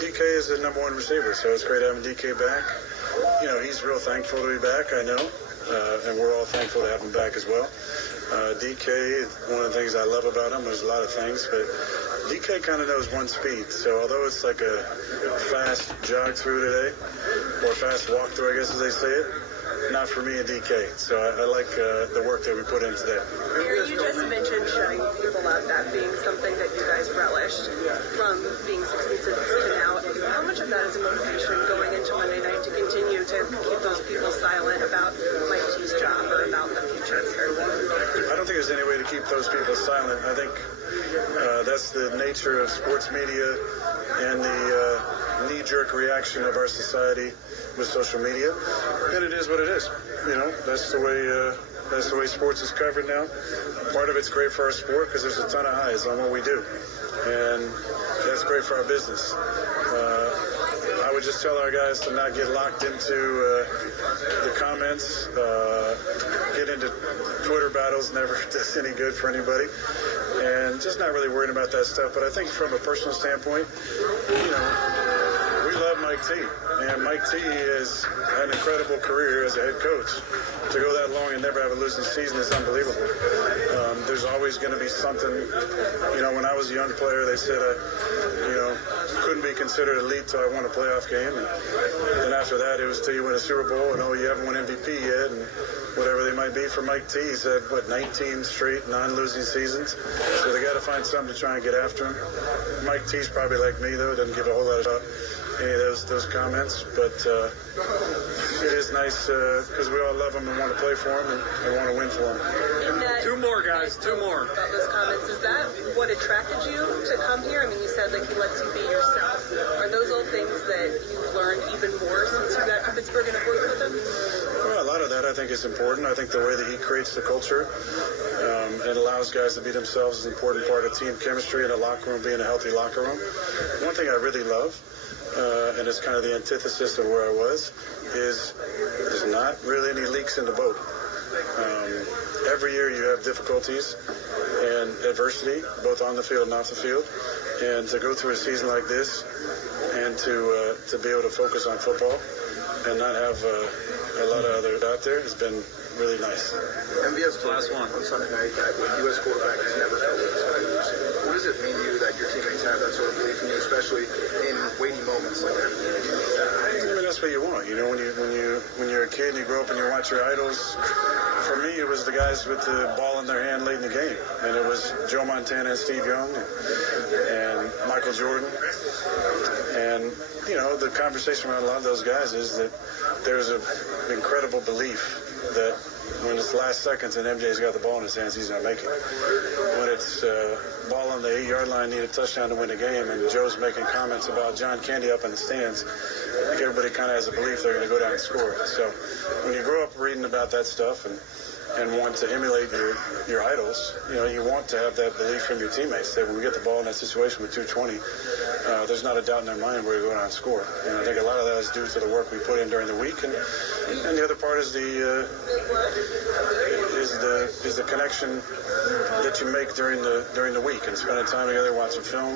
DK is the number one receiver, so it's great having DK back. He's real thankful to be back, I know, and we're all thankful to have him back as well. DK, one of the things I love about him, there's a lot of things, but DK kind of knows one speed. So although it's like a fast jog through today, or fast walk through, I guess as they say it, not for me and DK. So I like the work that we put in today. Gary, you just mentioned shutting people up, that being something that you guys relished from being 16-6 to now. How much of that is a motivation going into Monday night to continue to keep those people silent about Mike T's job or about the future of I don't think there's any way to keep those people silent. I think that's the nature of sports media and the knee-jerk reaction of our society with social media, and it is what it is. That's the way sports is covered now. Part of it's great for our sport because there's a ton of eyes on what we do, and that's great for our business. I would just tell our guys to not get locked into the comments, get into Twitter battles, never does any good for anybody, and just not really worrying about that stuff. But I think from a personal standpoint, we love Mike T. And Mike T has had an incredible career as a head coach. To go that long and never have a losing season is unbelievable. There's always going to be something. When I was a young player, they said couldn't be considered elite till I won a playoff game. And then after that, it was till you win a Super Bowl and, you haven't won MVP yet. And whatever they might be for Mike T. He's had, 19 straight non-losing seasons. So they got to find something to try and get after him. Mike T's probably like me, though. Doesn't give a whole lot of any of those comments, but it is nice because we all love him and want to play for him and want to win for him. Two more, guys. Two more. About those comments, is that what attracted you to come here? I mean, you said he lets you be yourself. Are those all things that you've learned even more since you got to Pittsburgh and have worked with him? Well, a lot of that I think is important. I think the way that he creates the culture and allows guys to be themselves is an important part of team chemistry and a locker room being a healthy locker room. One thing I really love, and it's kind of the antithesis of where I was, is there's not really any leaks in the boat. Every year you have difficulties and adversity, both on the field and off the field. And to go through a season like this and to be able to focus on football and not have a lot of others out there has been really nice. MVS Last one on Sunday night that a U.S. quarterback has never felt this. What does it mean to you that your teammates have that sort of belief in you, especially in weighty moments like that? I mean, that's what you want. When you're a kid and you grow up and you watch your idols. For me, it was the guys with the ball in their hand late in the game, and it was Joe Montana and Steve Young and Michael Jordan. And the conversation around a lot of those guys is that there's an incredible belief that when it's last seconds and MJ's got the ball in his hands, he's going to make it. When it's ball on the 8-yard line, need a touchdown to win a game, and Joe's making comments about John Candy up in the stands, I think everybody kind of has a belief they're going to go down and score. So when you grow up reading about that stuff and want to emulate your idols, you want to have that belief from your teammates that when we get the ball in that situation with 2:20, there's not a doubt in their mind we're going to go down and score. And I think a lot of that is due to the work we put in during the week, and the other part is the connection that you make during the week and spending time together, watching film,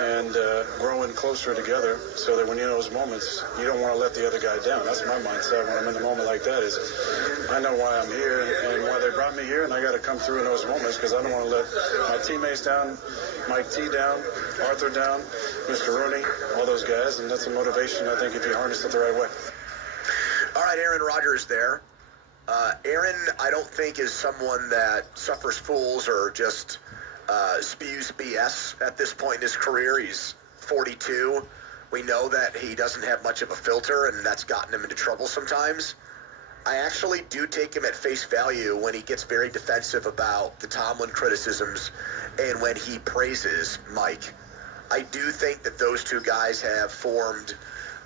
and growing closer together, so that when you know those moments, you don't want to let the other guy down. That's my mindset when I'm in the moment like that. Is I know why I'm here and why they brought me here, and I got to come through in those moments because I don't want to let my teammates down, Mike T down, Arthur down, Mr. Rooney, all those guys, and that's a motivation, I think, if you harness it the right way. All right, Aaron Rodgers there. Aaron, I don't think is someone that suffers fools or just spews BS at this point in his career. He's 42. We know that he doesn't have much of a filter, and that's gotten him into trouble sometimes. I actually do take him at face value when he gets very defensive about the Tomlin criticisms and when he praises Mike. I do think that those two guys have formed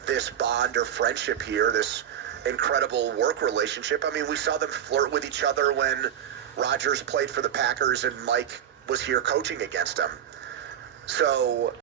this bond or friendship here, this incredible work relationship. I mean, we saw them flirt with each other when Rodgers played for the Packers and Mike was here coaching against them. So